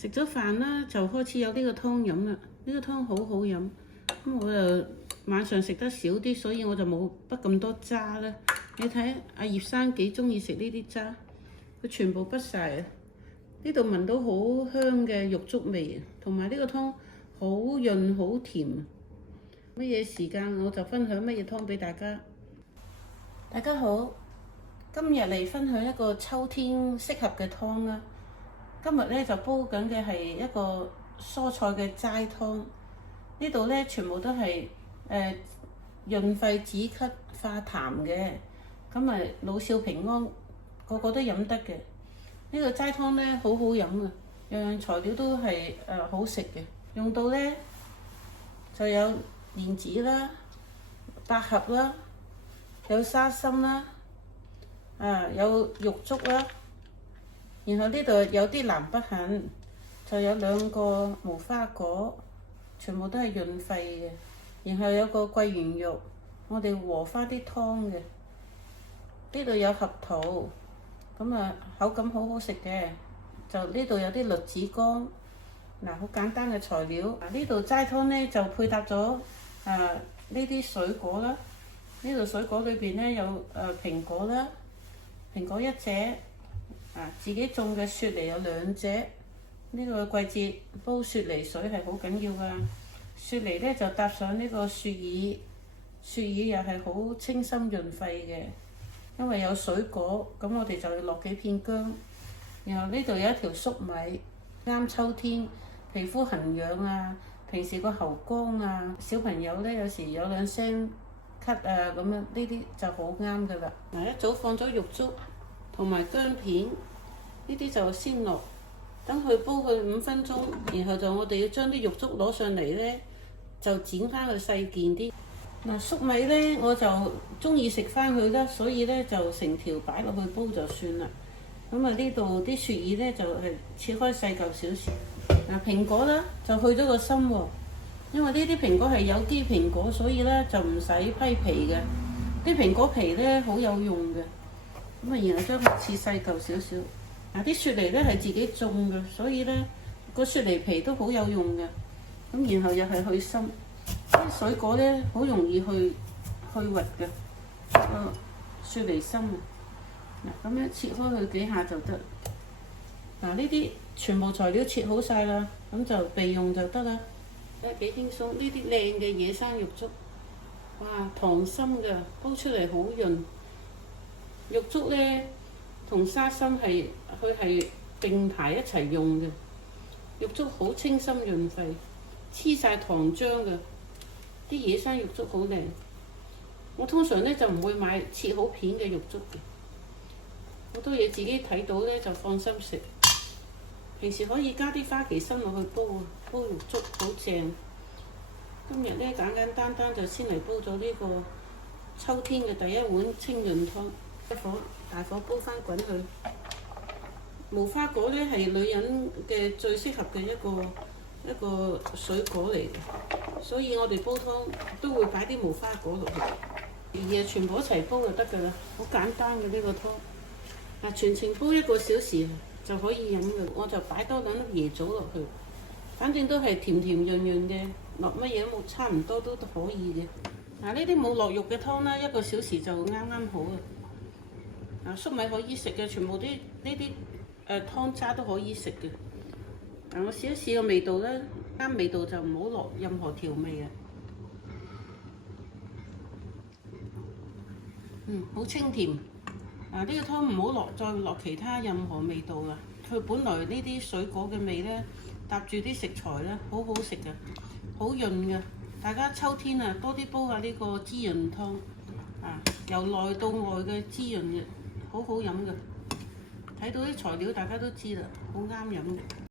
食咗飯啦，就開始有呢個湯飲啦。呢個湯好好飲，咁我就晚上食得少啲，所以我就冇畢咁多渣啦。你睇阿葉生幾中意食呢啲渣，佢全部畢晒啊！呢度聞到好香嘅肉粥味，同埋呢個湯好潤好甜。乜嘢時間我就分享乜嘢湯俾大家。大家好，今日嚟分享一個秋天適合嘅湯啦。今日咧就煲緊嘅係一個蔬菜嘅齋湯。呢度咧全部都係潤肺止咳化痰嘅，咁啊老少平安個個都飲得嘅。呢個齋湯咧好好飲啊，樣樣材料都係好食嘅。用到咧就有蓮子啦、百合啦、有沙參啦，有肉粥啦。然後呢度有啲南北杏，就有2個無花果，全部都係潤肺嘅。然後有個桂圓肉，我哋和翻啲湯嘅。呢度有合桃，咁口感好好食嘅。就呢度有啲栗子乾，好簡單嘅材料。呢度齋湯咧就配搭咗呢啲水果啦。呢度水果裏邊咧有蘋果啦，蘋果1隻。自己種嘅雪梨有2隻，呢個季節煲雪梨水係好緊要㗎。雪梨咧就搭上呢個雪耳，雪耳又係好清心潤肺嘅。因為有水果，咁我哋就要落幾片薑。然後呢度有一條粟米，啱秋天皮膚痕癢啊，平時個喉乾啊，小朋友咧有時有2聲咳啊咁樣，呢啲就好啱㗎啦。一早放咗肉粥同埋薑片，呢啲就先落，等佢煲佢5分鐘，然後就我哋要將啲肉粥攞上嚟咧，就剪翻佢細件啲。粟米咧我就中意食翻佢啦，所以咧就成條擺落去煲就算啦。呢度啲雪耳咧就係切開細嚿少少。蘋果啦就去咗個心喎，因為呢啲蘋果係有機蘋果，所以咧就唔使批皮嘅。啲蘋果皮咧好有用嘅。然後將佢切細嚿少少。啲雪梨咧係自己種嘅，所以咧個雪梨皮都好有用嘅。然後又係去心，啲水果咧好容易去核嘅。雪梨心咁樣切開佢幾下就得。呢啲全部材料切好晒啦，咁就備用就得啦。幾輕鬆，呢啲靚嘅野生肉粥，溏心嘅，煲出嚟好潤。肉粥咧同沙參佢係並排一齊用嘅。肉粥好清心潤肺，黐晒糖漿嘅。啲野生肉粥好靚。我通常咧就唔會買切好片嘅肉粥嘅，好多嘢自己睇到咧就放心食。平時可以加啲花旗參落去煲煲肉粥好正。今日咧簡簡單單就先嚟煲咗呢個秋天嘅第一碗清潤湯。大火煲翻滾佢。無花果咧係女人嘅最適合嘅一個水果嚟嘅，所以我哋煲湯都會擺啲無花果落去，全部一齊煲就得㗎啦，好簡單嘅呢個湯。全程煲1個小時就可以飲㗎。我就擺多2粒椰棗落去，反正都係甜甜潤潤嘅，落乜嘢都冇，差唔多都可以嘅。呢啲冇落肉嘅湯啦，1個小時就啱啱好啊。粟米可以食嘅，全部呢啲湯渣都可以食嘅。我試一試個味道咧，啱味道就唔好落任何調味啊。好清甜。呢個湯唔好再落其他任何味道啦。佢本來呢啲水果嘅味咧，搭住啲食材咧，好好食嘅，好潤嘅。大家秋天多啲煲下呢個滋潤湯，由內到外嘅滋潤嘅，好好飲嘅。睇到啲材料大家都知啦，好啱飲嘅。